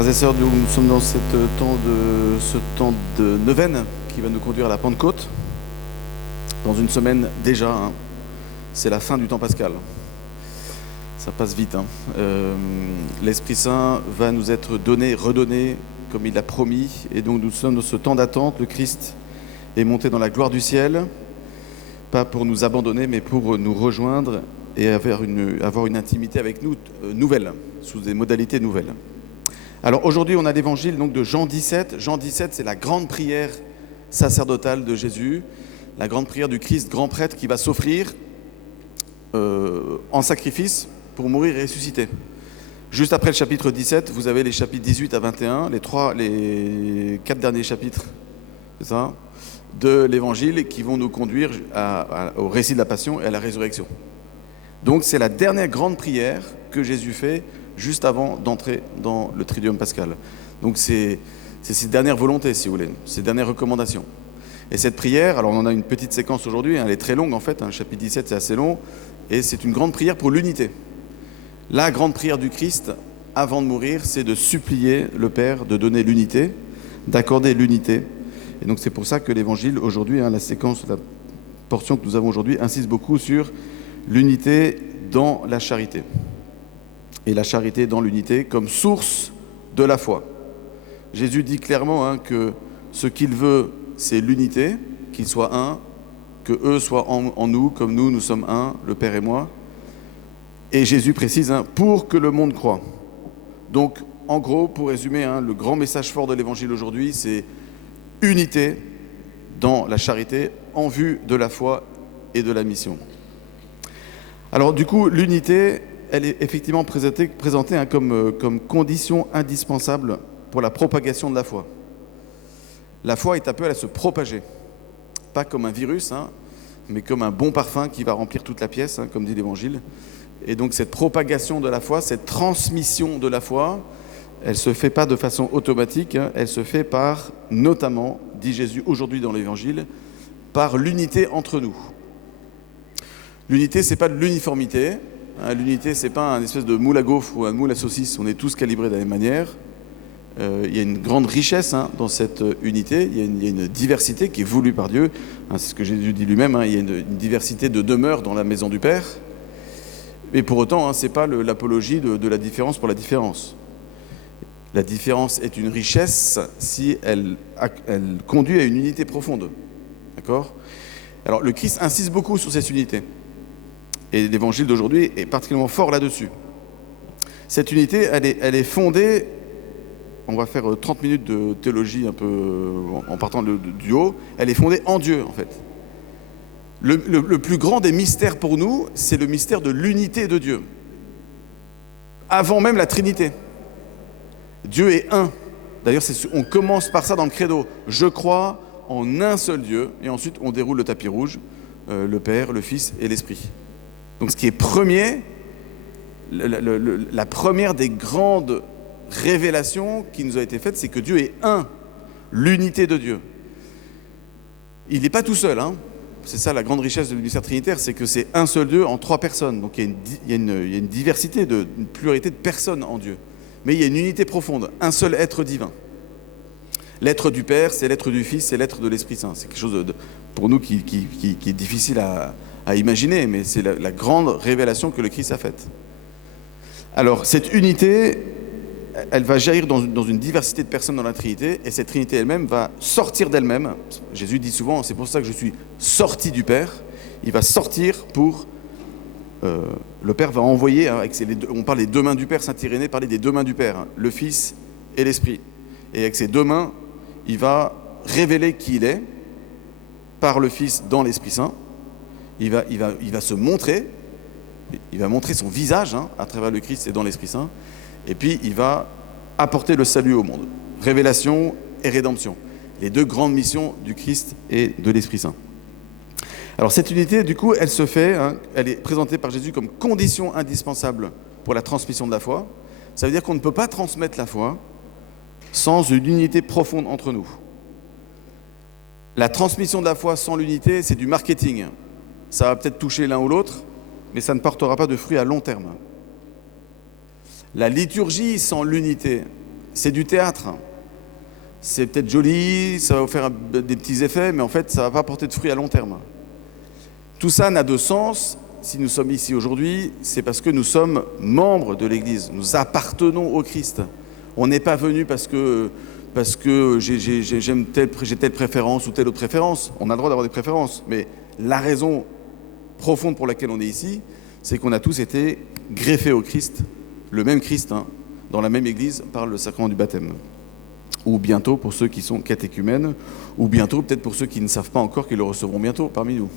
Frères et sœurs, nous sommes dans ce temps de neuvaine qui va nous conduire à la Pentecôte. Dans une semaine déjà, c'est la fin du temps pascal. Ça passe vite. L'Esprit Saint va nous être donné, redonné, comme il l'a promis. Et donc nous sommes dans ce temps d'attente. Le Christ est monté dans la gloire du ciel, pas pour nous abandonner, mais pour nous rejoindre et avoir une intimité avec nous nouvelle, sous des modalités nouvelles. Alors aujourd'hui, on a l'évangile donc de Jean 17. Jean 17, c'est la grande prière sacerdotale de Jésus, la grande prière du Christ, grand prêtre, qui va s'offrir en sacrifice pour mourir et ressusciter. Juste après le chapitre 17, vous avez les chapitres 18 à 21, les 4 derniers chapitres, c'est ça, de l'évangile qui vont nous conduire au récit de la passion et à la résurrection. Donc c'est la dernière grande prière que Jésus fait juste avant d'entrer dans le Triduum pascal. Donc c'est ses dernières volontés, si vous voulez, ses dernières recommandations. Et cette prière, alors on en a une petite séquence aujourd'hui, elle est très longue en fait, le chapitre 17 c'est assez long, et c'est une grande prière pour l'unité. La grande prière du Christ, avant de mourir, c'est de supplier le Père de donner l'unité, d'accorder l'unité. Et donc c'est pour ça que l'évangile aujourd'hui, la séquence, la portion que nous avons aujourd'hui, insiste beaucoup sur l'unité dans la charité. Et la charité dans l'unité comme source de la foi. Jésus dit clairement que ce qu'il veut, c'est l'unité, qu'il soit un, que eux soient en nous, comme nous sommes un, le Père et moi. Et Jésus précise, pour que le monde croie. Donc, en gros, pour résumer, le grand message fort de l'Évangile aujourd'hui, c'est unité dans la charité en vue de la foi et de la mission. Alors, du coup, l'unité, elle est effectivement présentée comme condition indispensable pour la propagation de la foi. La foi est appelée à se propager, pas comme un virus, mais comme un bon parfum qui va remplir toute la pièce, comme dit l'Évangile. Et donc cette propagation de la foi, cette transmission de la foi, elle ne se fait pas de façon automatique, elle se fait par, notamment, dit Jésus aujourd'hui dans l'Évangile, par l'unité entre nous. L'unité, ce n'est pas de l'uniformité. L'unité, ce n'est pas un espèce de moule à gaufre ou un moule à saucisse. On est tous calibrés de la même manière. Il y a une grande richesse dans cette unité. Il y a une diversité qui est voulue par Dieu. C'est ce que Jésus dit lui-même. Il y a une diversité de demeures dans la maison du Père. Mais pour autant, ce n'est pas l'apologie de la différence pour la différence. La différence est une richesse si elle conduit à une unité profonde. D'accord ? Alors, le Christ insiste beaucoup sur cette unité. Et l'évangile d'aujourd'hui est particulièrement fort là-dessus. Cette unité, elle est fondée, on va faire 30 minutes de théologie un peu en partant du haut, elle est fondée en Dieu en fait. Le plus grand des mystères pour nous, c'est le mystère de l'unité de Dieu. Avant même la Trinité. Dieu est un. D'ailleurs, on commence par ça dans le credo. Je crois en un seul Dieu, et ensuite on déroule le tapis rouge, le Père, le Fils et l'Esprit. Donc ce qui est premier, la première des grandes révélations qui nous a été faite, c'est que Dieu est un, l'unité de Dieu. Il n'est pas tout seul, C'est ça la grande richesse du mystère trinitaire, c'est que c'est un seul Dieu en 3 personnes. Donc il y a une diversité, une pluralité de personnes en Dieu. Mais il y a une unité profonde, un seul être divin. L'être du Père, c'est l'être du Fils, c'est l'être de l'Esprit Saint. C'est quelque chose pour nous qui est difficile à imaginer, mais c'est la grande révélation que le Christ a faite. Alors, cette unité, elle va jaillir dans une diversité de personnes dans la Trinité, et cette Trinité elle-même va sortir d'elle-même. Jésus dit souvent, c'est pour ça que je suis sorti du Père. Il va sortir pour... le Père va envoyer, on parle des 2 mains du Père, saint Irénée parlait des 2 mains du Père, le Fils et l'Esprit. Et avec ces 2 mains, il va révéler qui il est, par le Fils dans l'Esprit Saint. Il va se montrer, il va montrer son visage à travers le Christ et dans l'Esprit Saint, et puis il va apporter le salut au monde. Révélation et rédemption. Les 2 grandes missions du Christ et de l'Esprit Saint. Alors cette unité, du coup, elle se fait, elle est présentée par Jésus comme condition indispensable pour la transmission de la foi. Ça veut dire qu'on ne peut pas transmettre la foi sans une unité profonde entre nous. La transmission de la foi sans l'unité, c'est du marketing. Ça va peut-être toucher l'un ou l'autre, mais ça ne portera pas de fruits à long terme. La liturgie sans l'unité, c'est du théâtre. C'est peut-être joli, ça va vous faire des petits effets, mais en fait, ça ne va pas porter de fruits à long terme. Tout ça n'a de sens, si nous sommes ici aujourd'hui, c'est parce que nous sommes membres de l'Église. Nous appartenons au Christ. On n'est pas venu parce que j'ai telle préférence ou telle autre préférence. On a le droit d'avoir des préférences, mais la raison profonde pour laquelle on est ici, c'est qu'on a tous été greffés au Christ, le même Christ, dans la même Église, par le sacrement du baptême. Ou bientôt pour ceux qui sont catéchumènes, ou bientôt peut-être pour ceux qui ne savent pas encore qu'ils le recevront bientôt parmi nous.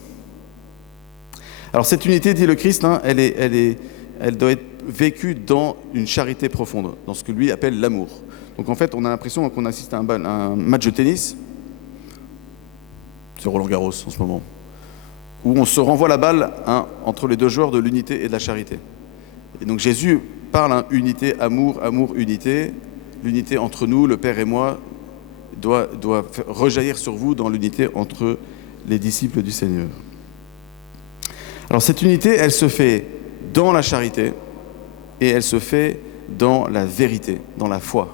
Alors cette unité, dit le Christ, elle doit être vécue dans une charité profonde, dans ce que lui appelle l'amour. Donc en fait, on a l'impression qu'on assiste à un match de tennis, c'est Roland-Garros en ce moment, où on se renvoie la balle entre les deux joueurs de l'unité et de la charité. Et donc Jésus parle unité, amour, unité. L'unité entre nous, le Père et moi, doit rejaillir sur vous dans l'unité entre les disciples du Seigneur. Alors cette unité, elle se fait dans la charité et elle se fait dans la vérité, dans la foi.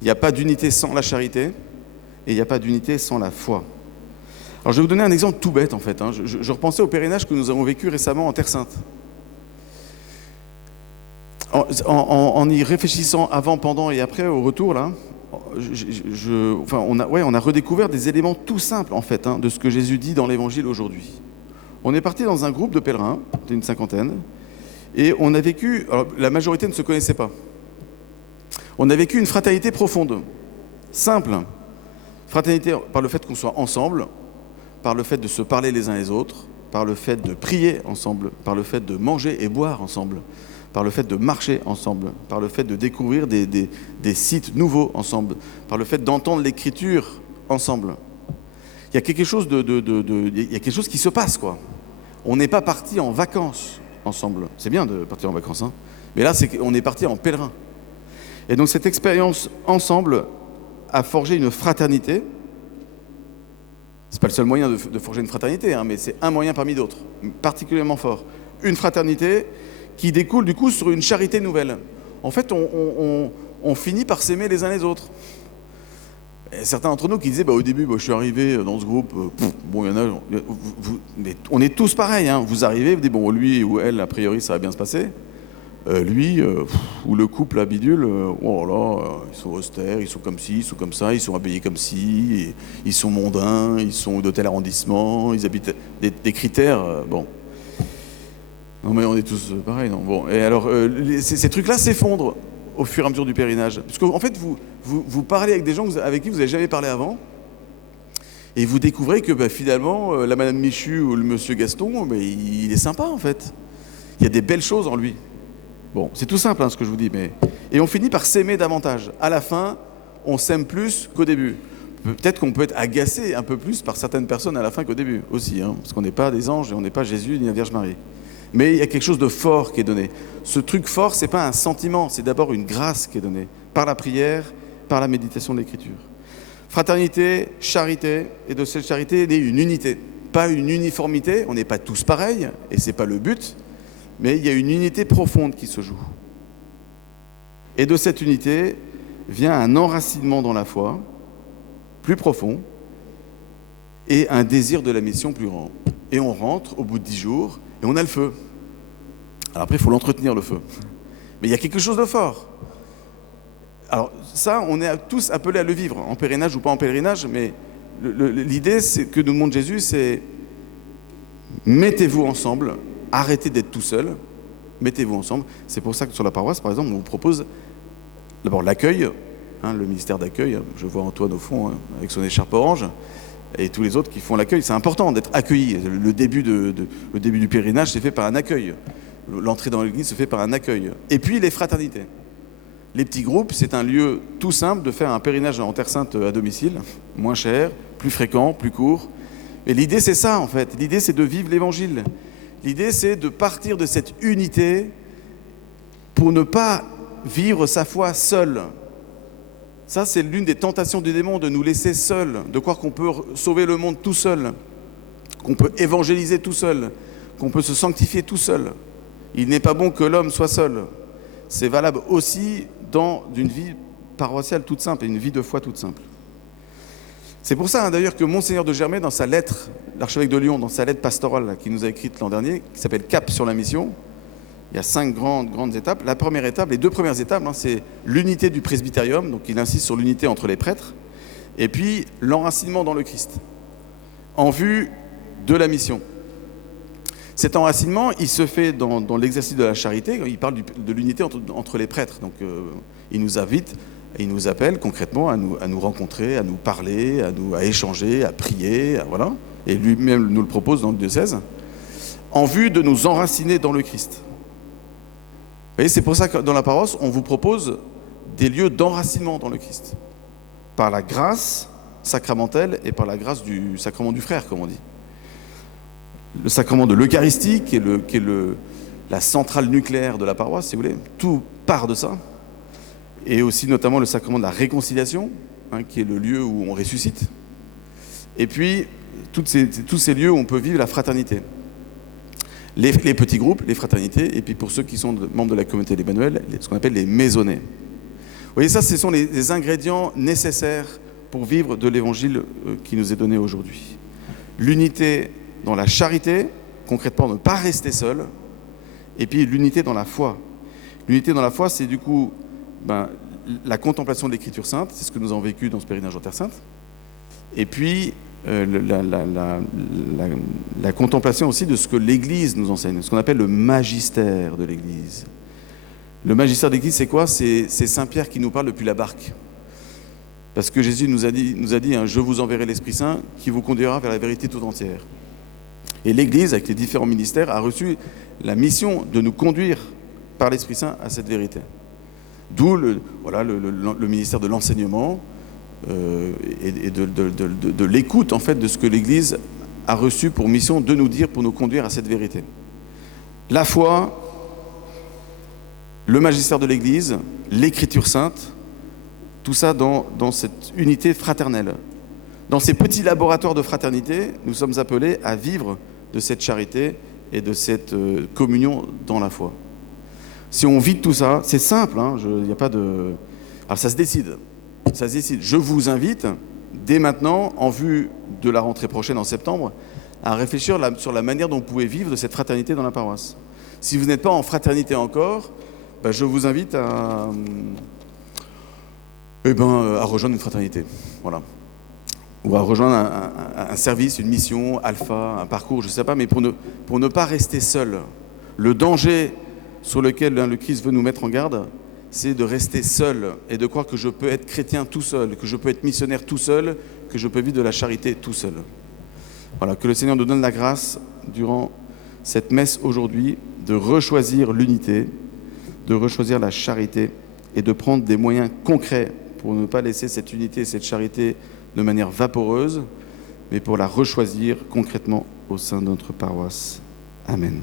Il n'y a pas d'unité sans la charité et il n'y a pas d'unité sans la foi. Alors je vais vous donner un exemple tout bête en fait. Je repensais au pèlerinage que nous avons vécu récemment en Terre Sainte. En y réfléchissant avant, pendant et après, au retour, là, on a redécouvert des éléments tout simples, en fait, de ce que Jésus dit dans l'Évangile aujourd'hui. On est parti dans un groupe de pèlerins, d'une cinquantaine, et on a vécu, alors la majorité ne se connaissait pas, on a vécu une fraternité profonde, simple. Fraternité par le fait qu'on soit ensemble, par le fait de se parler les uns les autres, par le fait de prier ensemble, par le fait de manger et boire ensemble, par le fait de marcher ensemble, par le fait de découvrir des sites nouveaux ensemble, par le fait d'entendre l'écriture ensemble. Il y a quelque chose il y a quelque chose qui se passe, quoi. On n'est pas parti en vacances ensemble. C'est bien de partir en vacances, mais là, on est parti en pèlerin. Et donc cette expérience ensemble a forgé une fraternité. C'est pas le seul moyen de forger une fraternité, mais c'est un moyen parmi d'autres, particulièrement fort. Une fraternité qui découle du coup sur une charité nouvelle. En fait, on finit par s'aimer les uns les autres. Et certains d'entre nous qui disaient, au début, je suis arrivé dans ce groupe, il y en a, mais on est tous pareils. Vous arrivez, vous dites, lui ou elle, a priori, ça va bien se passer. Lui, ou le couple à bidule, ils sont austères, ils sont comme ci, ils sont comme ça, ils sont habillés comme ci, ils sont mondains, ils sont de tel arrondissement, ils habitent des critères, Non mais on est tous pareils, non. Bon, et alors ces trucs-là s'effondrent au fur et à mesure du pèlerinage. Parce qu'en fait, vous parlez avec des gens avec qui vous n'avez jamais parlé avant, et vous découvrez que finalement, la Madame Michu ou le Monsieur Gaston, il est sympa en fait. Il y a des belles choses en lui. Bon, c'est tout simple ce que je vous dis, et on finit par s'aimer davantage. À la fin, on s'aime plus qu'au début. Peut-être qu'on peut être agacé un peu plus par certaines personnes à la fin qu'au début aussi, parce qu'on n'est pas des anges et on n'est pas Jésus ni la Vierge Marie. Mais il y a quelque chose de fort qui est donné. Ce truc fort, c'est pas un sentiment, c'est d'abord une grâce qui est donnée par la prière, par la méditation de l'Écriture. Fraternité, charité, et de cette charité naît une unité, pas une uniformité. On n'est pas tous pareils, et c'est pas le but. Mais il y a une unité profonde qui se joue. Et de cette unité vient un enracinement dans la foi, plus profond, et un désir de la mission plus grand. Et on rentre au bout de 10 jours, et on a le feu. Alors après, il faut l'entretenir, le feu. Mais il y a quelque chose de fort. Alors ça, on est tous appelés à le vivre, en pèlerinage ou pas en pèlerinage, mais l'idée que nous montre Jésus, c'est mettez-vous ensemble, arrêtez d'être tout seul, mettez-vous ensemble. C'est pour ça que sur la paroisse, par exemple, on vous propose d'abord l'accueil, le ministère d'accueil. Je vois Antoine au fond, avec son écharpe orange, et tous les autres qui font l'accueil. C'est important d'être accueilli. Le début du pèlerinage, c'est fait par un accueil. L'entrée dans l'église se fait par un accueil. Et puis les fraternités. Les petits groupes, c'est un lieu tout simple de faire un pèlerinage en Terre Sainte à domicile, moins cher, plus fréquent, plus court. Et l'idée, c'est ça, en fait. L'idée, c'est de vivre l'Évangile. L'idée, c'est de partir de cette unité pour ne pas vivre sa foi seul. Ça, c'est l'une des tentations du démon, de nous laisser seuls, de croire qu'on peut sauver le monde tout seul, qu'on peut évangéliser tout seul, qu'on peut se sanctifier tout seul. Il n'est pas bon que l'homme soit seul. C'est valable aussi dans une vie paroissiale toute simple et une vie de foi toute simple. C'est pour ça d'ailleurs que Monseigneur de Germay, dans sa lettre, l'archevêque de Lyon, dans sa lettre pastorale là, qu'il nous a écrite l'an dernier, qui s'appelle Cap sur la mission, il y a 5 grandes étapes. La première étape, les 2 premières étapes, c'est l'unité du presbytérium, donc il insiste sur l'unité entre les prêtres, et puis l'enracinement dans le Christ, en vue de la mission. Cet enracinement, il se fait dans l'exercice de la charité. Il parle de l'unité entre les prêtres. Donc, il nous invite, il nous appelle concrètement à nous rencontrer, à nous parler, à échanger, à prier, voilà. Et lui-même nous le propose dans le diocèse, en vue de nous enraciner dans le Christ. Vous voyez, c'est pour ça que dans la paroisse, on vous propose des lieux d'enracinement dans le Christ, par la grâce sacramentelle et par la grâce du sacrement du frère, comme on dit. Le sacrement de l'Eucharistie, qui est la centrale nucléaire de la paroisse, si vous voulez, tout part de ça. Et aussi notamment le sacrement de la réconciliation, qui est le lieu où on ressuscite. Et puis, tous ces lieux où on peut vivre la fraternité. Les petits groupes, les fraternités, et puis pour ceux qui sont membres de la communauté d'Emmanuel, ce qu'on appelle les maisonnées. Vous voyez, ça, ce sont les ingrédients nécessaires pour vivre de l'évangile qui nous est donné aujourd'hui. L'unité dans la charité, concrètement ne pas rester seul, et puis l'unité dans la foi. L'unité dans la foi, c'est du coup la contemplation de l'Écriture sainte, c'est ce que nous avons vécu dans ce pèlerinage en Terre Sainte, et puis la contemplation aussi de ce que l'Église nous enseigne, ce qu'on appelle le magistère de l'Église. Le magistère de l'Église, c'est quoi ? C'est Saint Pierre qui nous parle depuis la barque. Parce que Jésus nous a dit je vous enverrai l'Esprit Saint qui vous conduira vers la vérité tout entière. Et l'Église, avec les différents ministères, a reçu la mission de nous conduire par l'Esprit Saint à cette vérité. D'où le ministère de l'enseignement et de l'écoute, en fait, de ce que l'Église a reçu pour mission de nous dire, pour nous conduire à cette vérité. La foi, le magistère de l'Église, l'Écriture sainte, tout ça dans cette unité fraternelle. Dans ces petits laboratoires de fraternité, nous sommes appelés à vivre de cette charité et de cette communion dans la foi. Si on vit tout ça, c'est simple, il n'y a pas de... Alors ça se décide. Je vous invite, dès maintenant, en vue de la rentrée prochaine en septembre, à réfléchir sur la manière dont vous pouvez vivre de cette fraternité dans la paroisse. Si vous n'êtes pas en fraternité encore, je vous invite à rejoindre une fraternité. Voilà. Ou à rejoindre un service, une mission, alpha, un parcours, je ne sais pas, mais pour ne pas rester seul. Le danger sur lequel le Christ veut nous mettre en garde, c'est de rester seul et de croire que je peux être chrétien tout seul, que je peux être missionnaire tout seul, que je peux vivre de la charité tout seul. Voilà, que le Seigneur nous donne la grâce, durant cette messe aujourd'hui, de rechoisir l'unité, de rechoisir la charité et de prendre des moyens concrets pour ne pas laisser cette unité et cette charité de manière vaporeuse, mais pour la rechoisir concrètement au sein de notre paroisse. Amen.